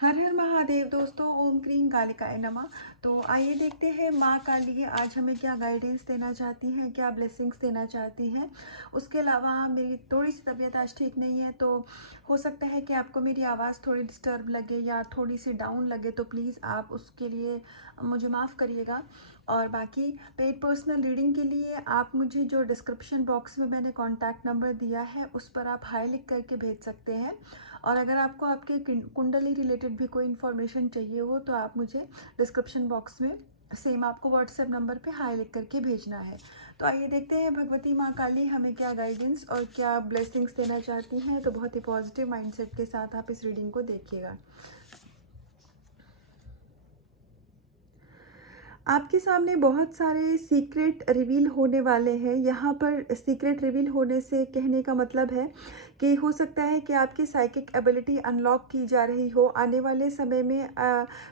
हर हर महादेव दोस्तों, ओम क्रीम कालिकाय नमः। तो आइए देखते हैं माँ काली आज हमें क्या गाइडेंस देना चाहती हैं, क्या ब्लेसिंग्स देना चाहती हैं। उसके अलावा मेरी थोड़ी सी तबीयत आज ठीक नहीं है, तो हो सकता है कि आपको मेरी आवाज़ थोड़ी डिस्टर्ब लगे या थोड़ी सी डाउन लगे, तो प्लीज़ आप उसके लिए मुझे माफ़ करिएगा। और बाकी पेड पर्सनल रीडिंग के लिए आप मुझे जो डिस्क्रिप्शन बॉक्स में मैंने कॉन्टैक्ट नंबर दिया है उस पर आप हाई लिख करके भेज सकते हैं। और अगर आपको आपके कुंडली रिलेटेड भी कोई इन्फॉर्मेशन चाहिए हो तो आप मुझे डिस्क्रिप्शन बॉक्स में सेम आपको व्हाट्सएप नंबर पे हाई लिख करके भेजना है। तो आइए देखते हैं भगवती माँ काली हमें क्या गाइडेंस और क्या ब्लेसिंग्स देना चाहती हैं। तो बहुत ही पॉजिटिव माइंडसेट के साथ आप इस रीडिंग को देखिएगा। आपके सामने बहुत सारे सीक्रेट रिवील होने वाले हैं। यहाँ पर सीक्रेट रिवील होने से कहने का मतलब है कि हो सकता है कि आपकी साइकिक एबिलिटी अनलॉक की जा रही हो। आने वाले समय में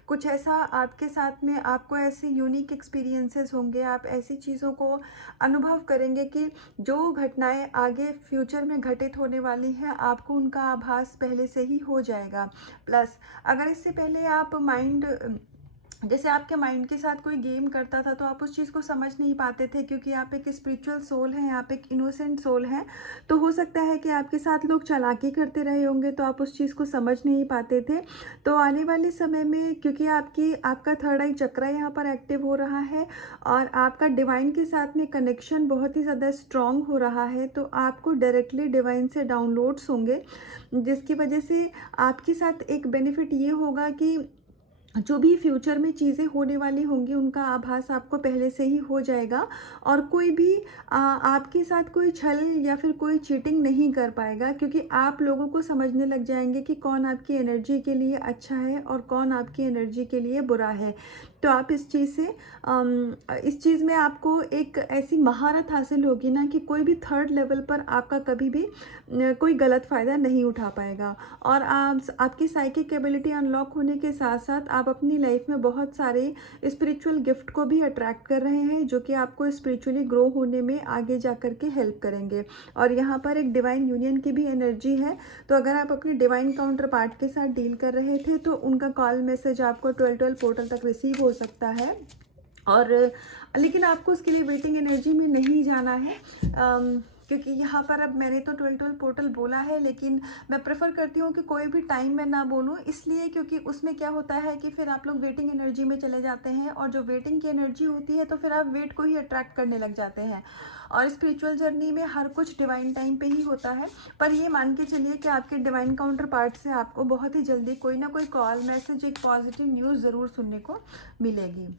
कुछ ऐसा आपके साथ में आपको ऐसे यूनिक एक्सपीरियंसेस होंगे, आप ऐसी चीज़ों को अनुभव करेंगे कि जो घटनाएं आगे फ्यूचर में घटित होने वाली हैं आपको उनका आभास पहले से ही हो जाएगा। प्लस अगर इससे पहले आप जैसे आपके माइंड के साथ कोई गेम करता था तो आप उस चीज़ को समझ नहीं पाते थे, क्योंकि आप एक स्पिरिचुअल सोल हैं, आप एक इनोसेंट सोल हैं। तो हो सकता है कि आपके साथ लोग चालाकी करते रहे होंगे तो आप उस चीज़ को समझ नहीं पाते थे। तो आने वाले समय में क्योंकि आपका थर्ड आई चक्रा यहाँ पर एक्टिव हो रहा है और आपका डिवाइन के साथ में कनेक्शन बहुत ही ज़्यादा स्ट्रॉन्ग हो रहा है, तो आपको डायरेक्टली डिवाइन से डाउनलोड्स होंगे, जिसकी वजह से आपके साथ एक बेनिफिट ये होगा कि जो भी फ्यूचर में चीज़ें होने वाली होंगी उनका आभास आपको पहले से ही हो जाएगा। और कोई भी आपके साथ कोई छल या फिर कोई चीटिंग नहीं कर पाएगा, क्योंकि आप लोगों को समझने लग जाएंगे कि कौन आपकी एनर्जी के लिए अच्छा है और कौन आपकी एनर्जी के लिए बुरा है। तो आप इस चीज़ में आपको एक ऐसी महारत हासिल होगी ना कि कोई भी थर्ड लेवल पर आपका कभी भी कोई गलत फ़ायदा नहीं उठा पाएगा। और आपकी साइकिक एबिलिटी अनलॉक होने के साथ साथ आप अपनी लाइफ में बहुत सारे स्पिरिचुअल गिफ्ट को भी अट्रैक्ट कर रहे हैं, जो कि आपको स्पिरिचुअली ग्रो होने में आगे जा कर के हेल्प करेंगे। और यहाँ पर एक डिवाइन यूनियन की भी एनर्जी है। तो अगर आप अपने डिवाइन काउंटर पार्ट के साथ डील कर रहे थे तो उनका कॉल मैसेज आपको 12-12 पोर्टल तक रिसीव हो सकता है। और लेकिन आपको उसके लिए वेटिंग एनर्जी में नहीं जाना है, क्योंकि यहाँ पर अब मैंने तो 12-12 पोर्टल बोला है, लेकिन मैं प्रेफर करती हूँ कि कोई भी टाइम में ना बोलूँ, इसलिए क्योंकि उसमें क्या होता है कि फिर आप लोग वेटिंग एनर्जी में चले जाते हैं और जो वेटिंग की एनर्जी होती है तो फिर आप वेट को ही अट्रैक्ट करने लग जाते हैं। और स्पिरिचुअल जर्नी में हर कुछ डिवाइन टाइम पे ही होता है। पर ये मान के चलिए कि आपके डिवाइन काउंटर पार्ट से आपको बहुत ही जल्दी कोई ना कोई कॉल मैसेज, एक पॉजिटिव न्यूज़ ज़रूर सुनने को मिलेगी।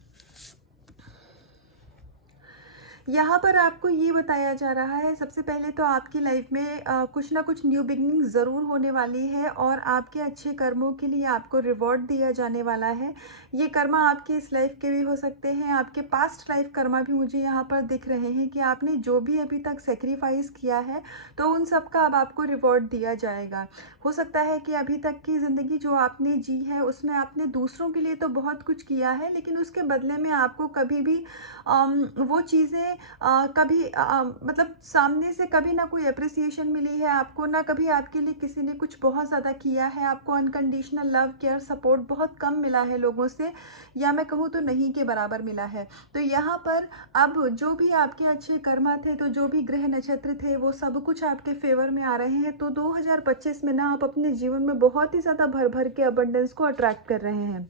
यहाँ पर आपको ये बताया जा रहा है, सबसे पहले तो आपकी लाइफ में कुछ ना कुछ न्यू बिगनिंग ज़रूर होने वाली है और आपके अच्छे कर्मों के लिए आपको रिवॉर्ड दिया जाने वाला है। ये कर्मा आपके इस लाइफ के भी हो सकते हैं, आपके पास्ट लाइफ कर्मा भी मुझे यहाँ पर दिख रहे हैं कि आपने जो भी अभी तक सेक्रीफाइस किया है तो उन सब का अब आपको रिवॉर्ड दिया जाएगा। हो सकता है कि अभी तक की ज़िंदगी जो आपने जी है उसमें आपने दूसरों के लिए तो बहुत कुछ किया है, लेकिन उसके बदले में आपको कभी भी वो चीज़ें कभी मतलब सामने से कभी ना कोई अप्रिसिएशन मिली है आपको, ना कभी आपके लिए किसी ने कुछ बहुत ज़्यादा किया है। आपको अनकंडीशनल लव, केयर, सपोर्ट बहुत कम मिला है लोगों से, या मैं कहूँ तो नहीं के बराबर मिला है। तो यहाँ पर अब जो भी आपके अच्छे कर्मा थे, तो जो भी ग्रह नक्षत्र थे, वो सब कुछ आपके फेवर में आ रहे हैं। तो 2025 में ना आप अपने जीवन में बहुत ही ज़्यादा भर भर के अबंडेंस को अट्रैक्ट कर रहे हैं।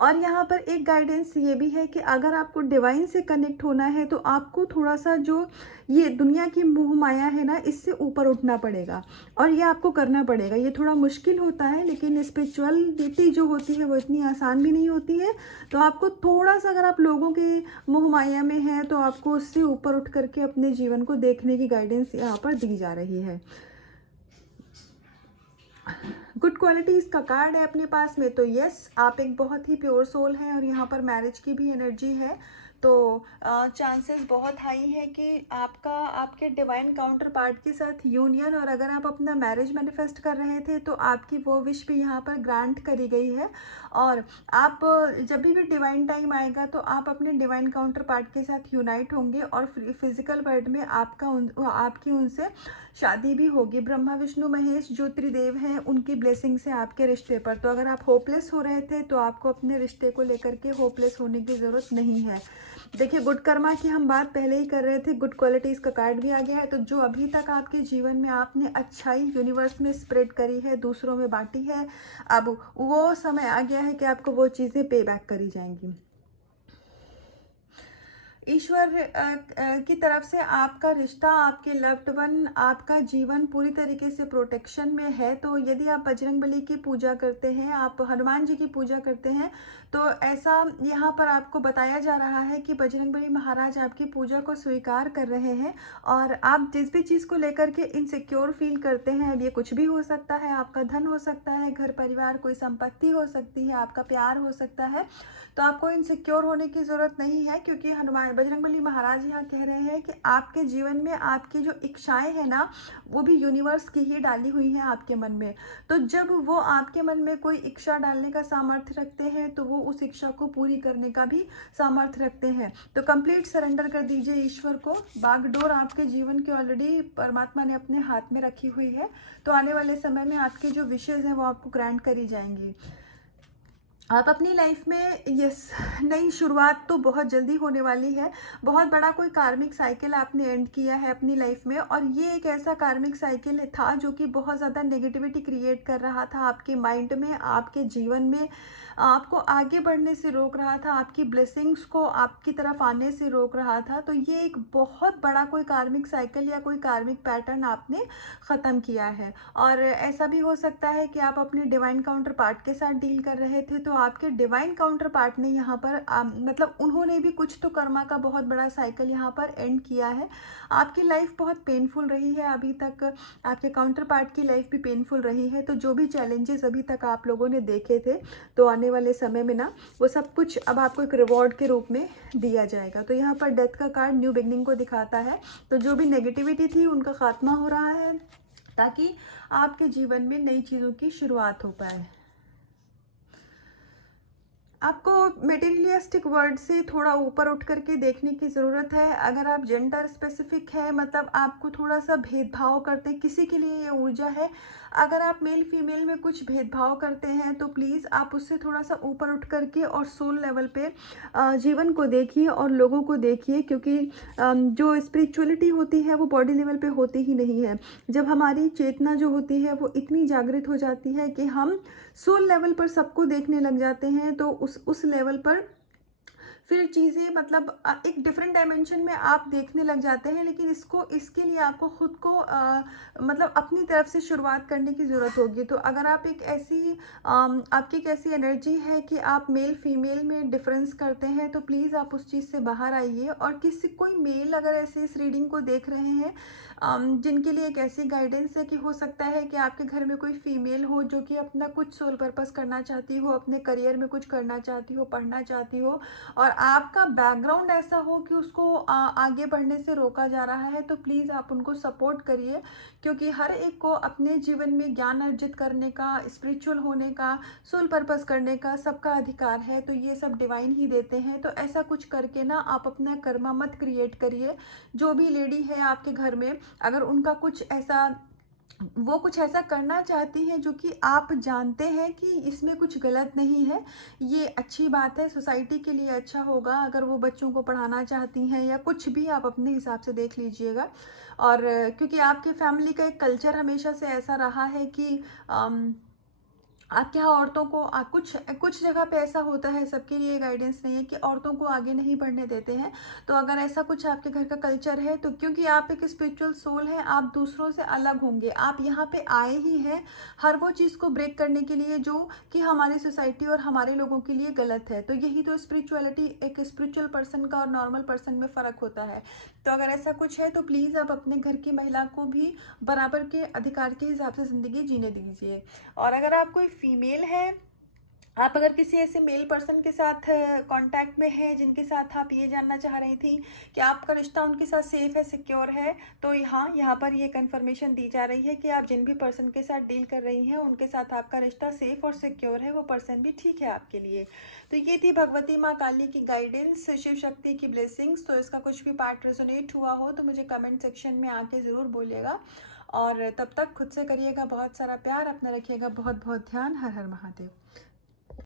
और यहाँ पर एक गाइडेंस ये भी है कि अगर आपको डिवाइन से कनेक्ट होना है तो आपको थोड़ा सा जो ये दुनिया की मोह माया है ना, इससे ऊपर उठना पड़ेगा और ये आपको करना पड़ेगा। ये थोड़ा मुश्किल होता है, लेकिन स्पिरिचुअलिटी जो होती है वो इतनी आसान भी नहीं होती है। तो आपको थोड़ा सा, अगर आप लोगों के मोह माया में हैं तो आपको उससे ऊपर उठ करके अपने जीवन को देखने की गाइडेंस यहाँ पर दी जा रही है। गुड क्वालिटीज़ का कार्ड है अपने पास में, तो यस, आप एक बहुत ही प्योर सोल हैं और यहाँ पर मैरिज की भी एनर्जी है। तो चांसेस बहुत हाई है कि आपका आपके डिवाइन काउंटर पार्ट के साथ यूनियन, और अगर आप अपना मैरिज मैनिफेस्ट कर रहे थे तो आपकी वो विश भी यहाँ पर ग्रांट करी गई है। और आप जब भी डिवाइन टाइम आएगा तो आप अपने डिवाइन काउंटर पार्ट के साथ यूनाइट होंगे और फिजिकल वर्ल्ड में आपकी उनसे शादी भी होगी। ब्रह्मा विष्णु महेश जो त्रिदेव हैं उनकी ब्लेसिंग से आपके रिश्ते पर। तो अगर आप होपलेस हो रहे थे तो आपको अपने रिश्ते को लेकर के होपलेस होने की ज़रूरत नहीं है। देखिए, गुड कर्मा की हम बात पहले ही कर रहे थे, गुड क्वालिटीज़ का कार्ड भी आ गया है। तो जो अभी तक आपके जीवन में आपने अच्छाई यूनिवर्स में स्प्रेड करी है, दूसरों में बांटी है, अब वो समय आ गया है कि आपको वो चीज़ें पे बैक करी जाएंगी। ईश्वर की तरफ से आपका रिश्ता, आपके लव्ड वन, आपका जीवन पूरी तरीके से प्रोटेक्शन में है। तो यदि आप बजरंगबली की पूजा करते हैं, आप हनुमान जी की पूजा करते हैं, तो ऐसा यहाँ पर आपको बताया जा रहा है कि बजरंगबली महाराज आपकी पूजा को स्वीकार कर रहे हैं। और आप जिस भी चीज़ को लेकर के इनसिक्योर फील करते हैं, अब ये कुछ भी हो सकता है, आपका धन हो सकता है, घर परिवार, कोई संपत्ति हो सकती है, आपका प्यार हो सकता है, तो आपको इनसिक्योर होने की ज़रूरत नहीं है, क्योंकि हनुमान बजरंगबली महाराज यहाँ कह रहे हैं कि आपके जीवन में आपकी जो इच्छाएं हैं ना, वो भी यूनिवर्स की ही डाली हुई हैं आपके मन में। तो जब वो आपके मन में कोई इच्छा डालने का सामर्थ्य रखते हैं तो वो उस इच्छा को पूरी करने का भी सामर्थ्य रखते हैं। तो कंप्लीट सरेंडर कर दीजिए ईश्वर को। बागडोर आपके जीवन की ऑलरेडी परमात्मा ने अपने हाथ में रखी हुई है। तो आने वाले समय में आपकी जो विशेज़ हैं वो आपको ग्रांट करी जाएंगी। आप अपनी लाइफ में नई शुरुआत तो बहुत जल्दी होने वाली है। बहुत बड़ा कोई कार्मिक साइकिल आपने एंड किया है अपनी लाइफ में, और ये एक ऐसा कार्मिक साइकिल था जो कि बहुत ज़्यादा नेगेटिविटी क्रिएट कर रहा था आपके माइंड में, आपके जीवन में, आपको आगे बढ़ने से रोक रहा था, आपकी ब्लेसिंग्स को आपकी तरफ आने से रोक रहा था। तो ये एक बहुत बड़ा कोई कार्मिक साइकिल या कोई कार्मिक पैटर्न आपने ख़त्म किया है। और ऐसा भी हो सकता है कि आप अपने डिवाइन काउंटर पार्ट के साथ डील कर रहे थे, तो आपके डिवाइन काउंटर पार्ट ने यहाँ पर मतलब उन्होंने भी कुछ तो कर्मा का बहुत बड़ा साइकिल यहाँ पर एंड किया है। आपकी लाइफ बहुत पेनफुल रही है अभी तक, आपके काउंटर पार्ट की लाइफ भी पेनफुल रही है। तो जो भी चैलेंजेस अभी तक आप लोगों ने देखे थे, तो आने वाले समय में ना वो सब कुछ अब आपको एक रिवॉर्ड के रूप में दिया जाएगा। तो यहाँ पर डेथ का कार्ड न्यू बिगनिंग को दिखाता है। तो जो भी नेगेटिविटी थी उनका खात्मा हो रहा है, ताकि आपके जीवन में नई चीज़ों की शुरुआत हो पाए। आपको मटेरियलिस्टिक वर्ड से थोड़ा ऊपर उठ करके देखने की ज़रूरत है। अगर आप जेंडर स्पेसिफिक है, मतलब आपको थोड़ा सा भेदभाव करते हैं, किसी के लिए ये ऊर्जा है, अगर आप मेल फीमेल में कुछ भेदभाव करते हैं तो प्लीज़ आप उससे थोड़ा सा ऊपर उठ करके और सोल लेवल पे जीवन को देखिए और लोगों को देखिए। क्योंकि जो स्पिरिचुअलिटी होती है वो बॉडी लेवल पे होती ही नहीं है। जब हमारी चेतना जो होती है वो इतनी जागृत हो जाती है कि हम सोल लेवल पर सबको देखने लग जाते हैं, तो उस लेवल पर फिर चीज़ें मतलब एक डिफरेंट डायमेंशन में आप देखने लग जाते हैं। लेकिन इसके लिए आपको खुद को मतलब अपनी तरफ से शुरुआत करने की ज़रूरत होगी। तो अगर आप आपकी एक ऐसी एनर्जी है कि आप मेल फीमेल में डिफरेंस करते हैं, तो प्लीज़ आप उस चीज़ से बाहर आइए। और कोई मेल अगर ऐसे इस रीडिंग को देख रहे हैं जिनके लिए एक ऐसी गाइडेंस है कि हो सकता है कि आपके घर में कोई फीमेल हो जो कि अपना कुछ सोल पर्पस करना चाहती हो, अपने करियर में कुछ करना चाहती हो, पढ़ना चाहती हो, और आपका बैकग्राउंड ऐसा हो कि उसको आगे बढ़ने से रोका जा रहा है, तो प्लीज़ आप उनको सपोर्ट करिए। क्योंकि हर एक को अपने जीवन में ज्ञान अर्जित करने का, स्पिरिचुअल होने का, सोल पर्पस करने का सबका अधिकार है। तो ये सब डिवाइन ही देते हैं। तो ऐसा कुछ करके ना आप अपना कर्मा मत क्रिएट करिए। जो भी लेडी है आपके घर में, अगर उनका वो कुछ ऐसा करना चाहती हैं जो कि आप जानते हैं कि इसमें कुछ गलत नहीं है, ये अच्छी बात है, सोसाइटी के लिए अच्छा होगा। अगर वो बच्चों को पढ़ाना चाहती हैं या कुछ भी, आप अपने हिसाब से देख लीजिएगा। और क्योंकि आपके फैमिली का एक कल्चर हमेशा से ऐसा रहा है कि आपके यहाँ औरतों को कुछ जगह पे ऐसा होता है, सबके लिए गाइडेंस नहीं है, कि औरतों को आगे नहीं बढ़ने देते हैं। तो अगर ऐसा कुछ आपके घर का कल्चर है, तो क्योंकि आप एक स्पिरिचुअल सोल हैं, आप दूसरों से अलग होंगे। आप यहाँ पे आए ही हैं हर वो चीज़ को ब्रेक करने के लिए जो कि हमारी सोसाइटी और हमारे लोगों के लिए गलत है। तो यही तो स्पिरिचुअलिटी, एक स्पिरिचुअल पर्सन का और नॉर्मल पर्सन में फ़र्क होता है। तो अगर ऐसा कुछ है तो प्लीज़ आप अपने घर की महिला को भी बराबर के अधिकार के हिसाब से ज़िंदगी जीने दीजिए। और अगर आप कोई फीमेल है आप अगर किसी ऐसे मेल पर्सन के साथ कांटेक्ट में हैं जिनके साथ आप ये जानना चाह रही थी कि आपका रिश्ता उनके साथ सेफ है, सिक्योर है, तो यहाँ पर ये कंफर्मेशन दी जा रही है कि आप जिन भी पर्सन के साथ डील कर रही हैं उनके साथ आपका रिश्ता सेफ और सिक्योर है, वो पर्सन भी ठीक है आपके लिए। तो ये थी भगवती माँ काली की गाइडेंस, शिव शक्ति की ब्लेसिंग्स। तो इसका कुछ भी पार्ट रेजोनेट हुआ हो तो मुझे कमेंट सेक्शन में आके ज़रूर बोलिएगा। और तब तक खुद से करिएगा बहुत सारा प्यार, अपना रखिएगा बहुत बहुत ध्यान। हर हर महादेव।